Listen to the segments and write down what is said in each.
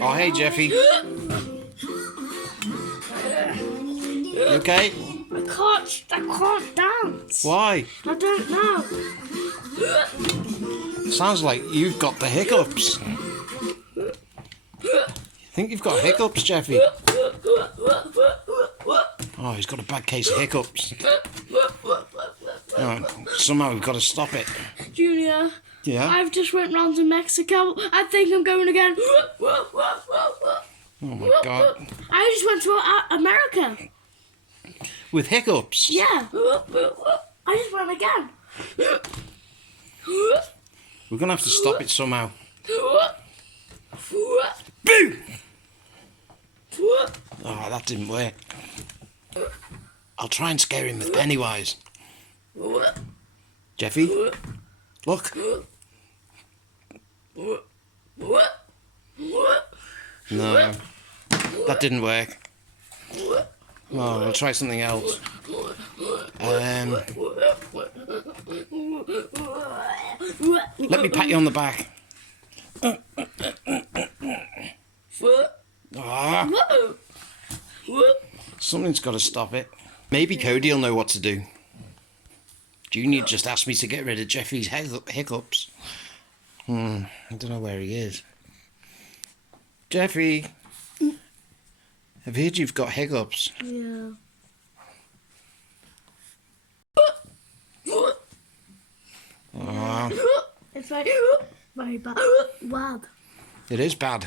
Oh, hey, Jeffy. You okay? I can't dance. Why? I don't know. Sounds like you've got the hiccups. I think you've got hiccups, Jeffy. Oh, he's got a bad case of hiccups. Oh, somehow we've got to stop it. Junior. Yeah? I've just went round to Mexico. I think I'm going again. Oh my God. I just went to America. With hiccups? Yeah. I just went again. We're going to have to stop it somehow. Boo! Oh, that didn't work. I'll try and scare him with Pennywise. Jeffy? Look. No. That didn't work. Oh, we'll try something else. Let me pat you on the back. Ah, something's got to stop it. Maybe Cody will know what to do. Junior just asked me to get rid of Jeffy's hiccups. I don't know where he is. Jeffy, I've heard you've got hiccups. Yeah. Oh, It's very bad. Bad. it is bad.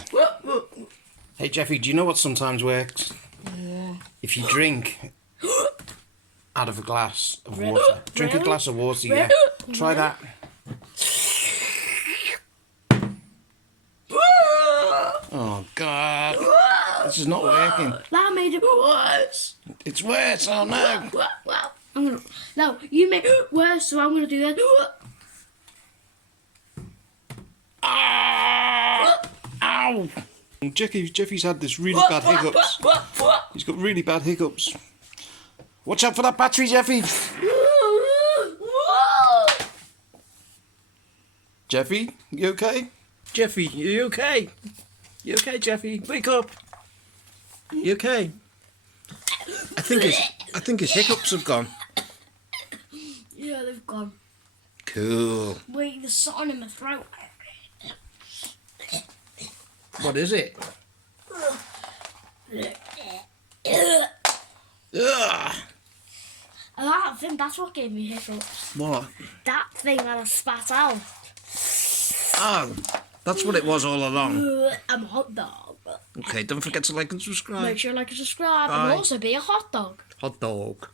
Hey Jeffy, do you know what sometimes works? Yeah. If you drink out of a glass of water. Drink a glass of water, yeah. Try that. Oh God, this is not working. That made it worse. It's worse, oh no. No, you make it worse, so I'm gonna do that. Ah! Ow! Jeffy's had this really bad hiccups. He's got really bad hiccups. Watch out for that battery, Jeffy. Jeffy, you okay? Jeffy, you okay? You okay, Jeffy? Wake up. You okay? I think his hiccups have gone. Yeah, they've gone. Cool. Wait, there's something in my throat. What is it? Ugh. I think that's what gave me hiccups. What? That thing that I spat out. Oh, that's what it was all along. I'm a hot dog. Okay, don't forget to like and subscribe. Make sure you like and subscribe Bye. and also be a hot dog. Hot dog.